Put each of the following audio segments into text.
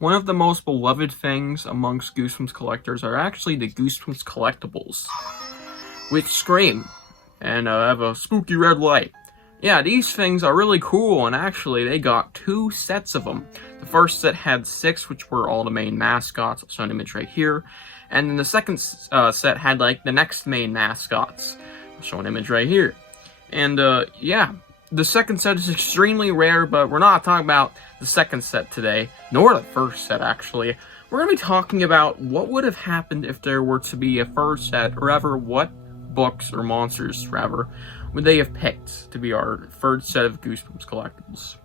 One of the most beloved things amongst Goosebumps collectors are actually the Goosebumps collectibles, which scream and have a spooky red light. Yeah, these things are really cool, and actually they got 2 sets of them. The first set had 6, which were all the main mascots. I'll show an image right here. And then the second set had like the next main mascots. I'll show an image right here. And yeah, the second set is extremely rare, but we're not talking about the second set today, nor the first set actually. We're going to be talking about what would have happened if there were to be a first set, or rather what books or monsters, rather, would they have picked to be our third set of Goosebumps collectibles.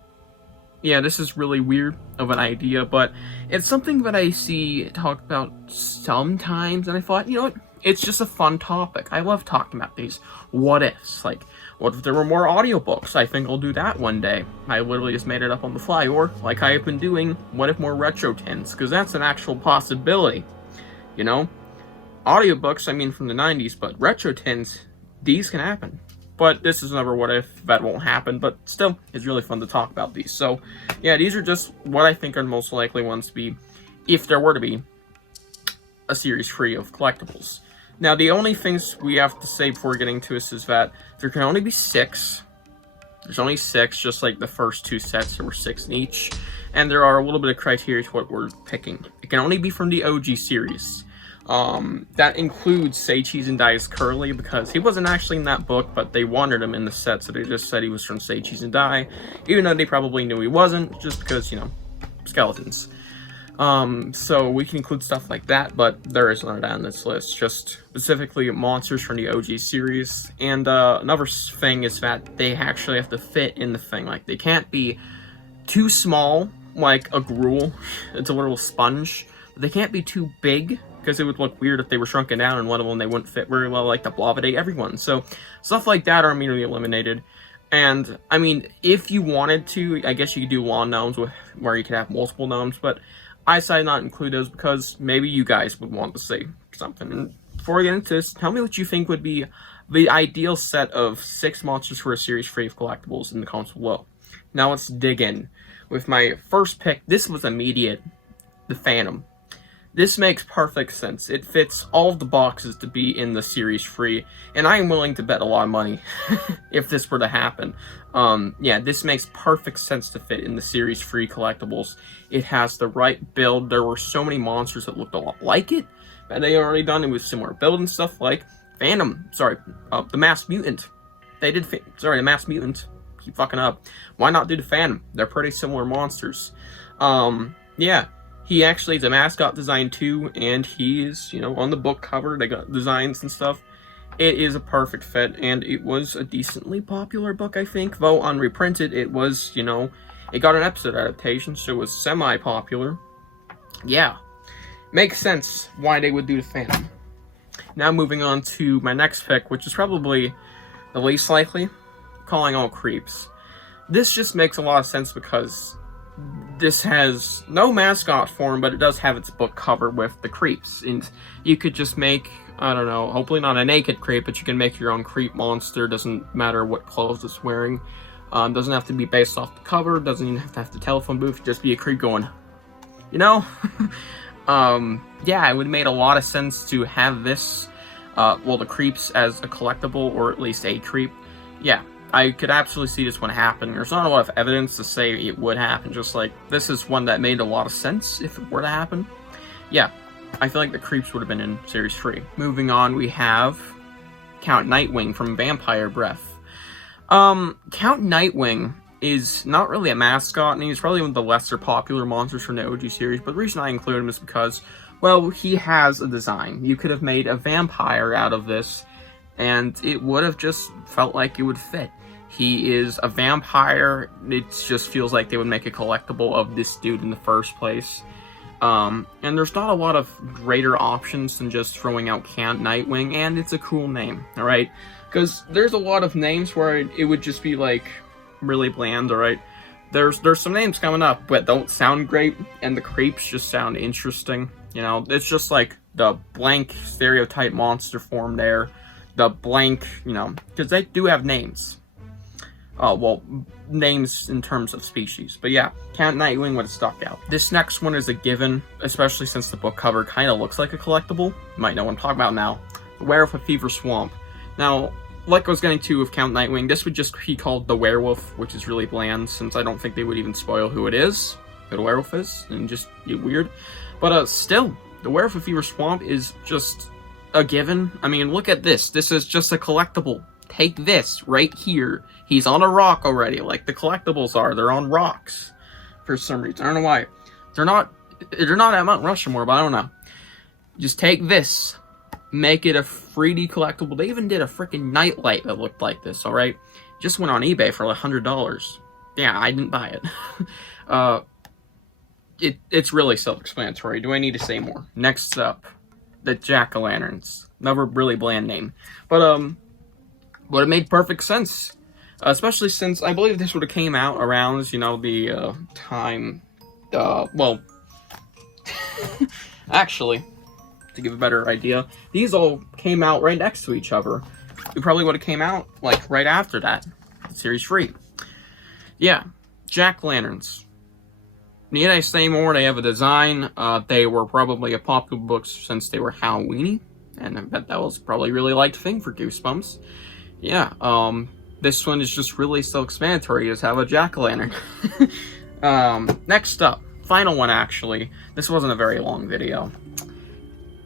Yeah, this is really weird of an idea, but it's something that I see talked about sometimes, and I thought, you know what, it's just a fun topic. I love talking about these what-ifs, like, what if there were more audiobooks? I think I'll do that one day. I literally just made it up on the fly, or, like I have been doing, what if more retro tins? Because that's an actual possibility, you know? Audiobooks, I mean from the 90s, but retro tins, these can happen. But this is another what if that won't happen, but still, it's really fun to talk about these. So, yeah, these are just what I think are the most likely ones to be, if there were to be a series free of collectibles. Now, the only things we have to say before getting to this is that there can only be 6. There's only 6, just like the first 2 sets, there were 6 in each. And there are a little bit of criteria to what we're picking. It can only be from the OG series. That includes Say Cheese and Die's Curly, because he wasn't actually in that book, but they wanted him in the set, so they just said he was from Say Cheese and Die, even though they probably knew he wasn't, just because, you know, skeletons. So we can include stuff like that, but there is none of that on this list, just specifically monsters from the OG series. And another thing is that they actually have to fit in the thing, like they can't be too small, like a gruel, it's a little sponge, but they can't be too big, because it would look weird if they were shrunken down in one of them, they wouldn't fit very well, like the Blob-A-Day everyone. So stuff like that are immediately eliminated. And I mean, if you wanted to, I guess you could do lawn gnomes where you could have multiple gnomes, but I decided not to include those because maybe you guys would want to say something. And before we get into this, tell me what you think would be the ideal set of 6 monsters for a series free of collectibles in the comments below. Now let's dig in. With my first pick, this was immediate, the Phantom. This makes perfect sense. It fits all of the boxes to be in the series free, and I am willing to bet a lot of money if this were to happen. Yeah, this makes perfect sense to fit in the series free collectibles. It has the right build. There were so many monsters that looked a lot like it that they already done it with similar build and stuff, like Phantom. Sorry, the Masked Mutant. They did. Sorry, the Masked Mutant. Keep fucking up. Why not do the Phantom? They're pretty similar monsters. Yeah. He actually is a mascot design too, and he is, you know, on the book cover, they got designs and stuff. It is a perfect fit, and it was a decently popular book, I think. Though on reprinted, it was, you know, it got an episode adaptation, so it was semi-popular. Yeah, makes sense why they would do the Phantom. Now moving on to my next pick, which is probably the least likely, Calling All Creeps. This just makes a lot of sense because this has no mascot form, but it does have its book cover with the creeps. And you could just make, I don't know, hopefully not a naked creep, but you can make your own creep monster. Doesn't matter what clothes it's wearing. Doesn't have to be based off the cover. Doesn't even have to have the telephone booth. Just be a creep going, you know? Yeah, it would have made a lot of sense to have this, well, the creeps as a collectible, or at least a creep. Yeah. I could absolutely see this one happen. There's not a lot of evidence to say it would happen, just like this is one that made a lot of sense if it were to happen. Yeah, I feel like the creeps would have been in series 3. Moving on, we have Count Nightwing from Vampire Breath. Count Nightwing is not really a mascot, and he's probably one of the lesser popular monsters from the OG series, but the reason I include him is because, well, he has a design. You could have made a vampire out of this, and it would have just felt like it would fit. He is a vampire. It just feels like they would make a collectible of this dude in the first place. And there's not a lot of greater options than just throwing out Count Nightwing, and it's a cool name, alright? Because there's a lot of names where it would just be, like, really bland, alright? There's some names coming up that don't sound great, and the creeps just sound interesting. You know, it's just like the blank stereotype monster form there. The blank, you know, because they do have names. well, names in terms of species. But yeah, Count Nightwing would have stuck out. This next one is a given, especially since the book cover kind of looks like a collectible. You might know what I'm talking about now. The Werewolf of Fever Swamp. Now, like I was getting to with Count Nightwing, this would just be called The Werewolf, which is really bland, since I don't think they would even spoil who it is, who the werewolf is, and just be weird. But still, The Werewolf of Fever Swamp is just a given. I mean, look at this. This is just a collectible. Take this right here. He's on a rock already, like the collectibles are. They're on rocks for some reason. I don't know why. They're not at Mount Rushmore, but I don't know. Just take this. Make it a 3D collectible. They even did a freaking nightlight that looked like this, alright? Just went on eBay for like $100. Yeah, I didn't buy it. It's really self-explanatory. Do I need to say more? Next up, the Jack-o'-lanterns. Another really bland name. But it made perfect sense. Especially since I believe this would have came out around, you know, the time... well... actually... to give a better idea, these all came out right next to each other. It probably would have came out, like, right after that. Series 3. Yeah. Jack-lanterns. Need I say more? They have a design. They were probably a popular book since they were Halloween-y. And I bet that was probably a really liked thing for Goosebumps. Yeah, this one is just really self-explanatory. Just have a jack-o'-lantern. Next up. Final one, actually. This wasn't a very long video.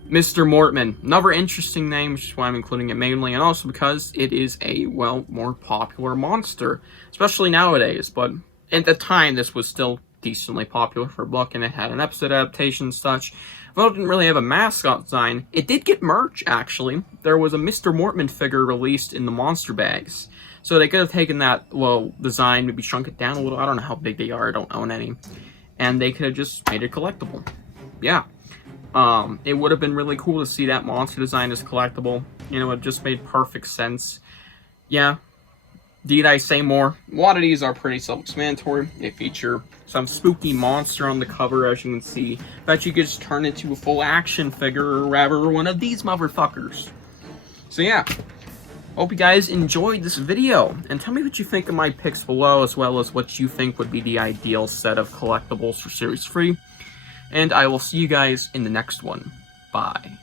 Mr. Mortman. Another interesting name, which is why I'm including it mainly, and also because it is a, well, more popular monster. Especially nowadays, but at the time, this was still decently popular for a book, and it had an episode adaptation and such. Although it didn't really have a mascot design, it did get merch, actually. There was a Mr. Mortman figure released in the monster bags. So they could have taken that, well, design, maybe shrunk it down a little. I don't know how big they are, I don't own any. And they could have just made it collectible. Yeah. It would have been really cool to see that monster design as collectible. You know, it just made perfect sense. Yeah. Need I say more? A lot of these are pretty self-explanatory. They feature some spooky monster on the cover, as you can see, that you could just turn into a full action figure, or rather one of these motherfuckers. So yeah, hope you guys enjoyed this video, and tell me what you think of my picks below, as well as what you think would be the ideal set of collectibles for Series 3. And I will see you guys in the next one. Bye.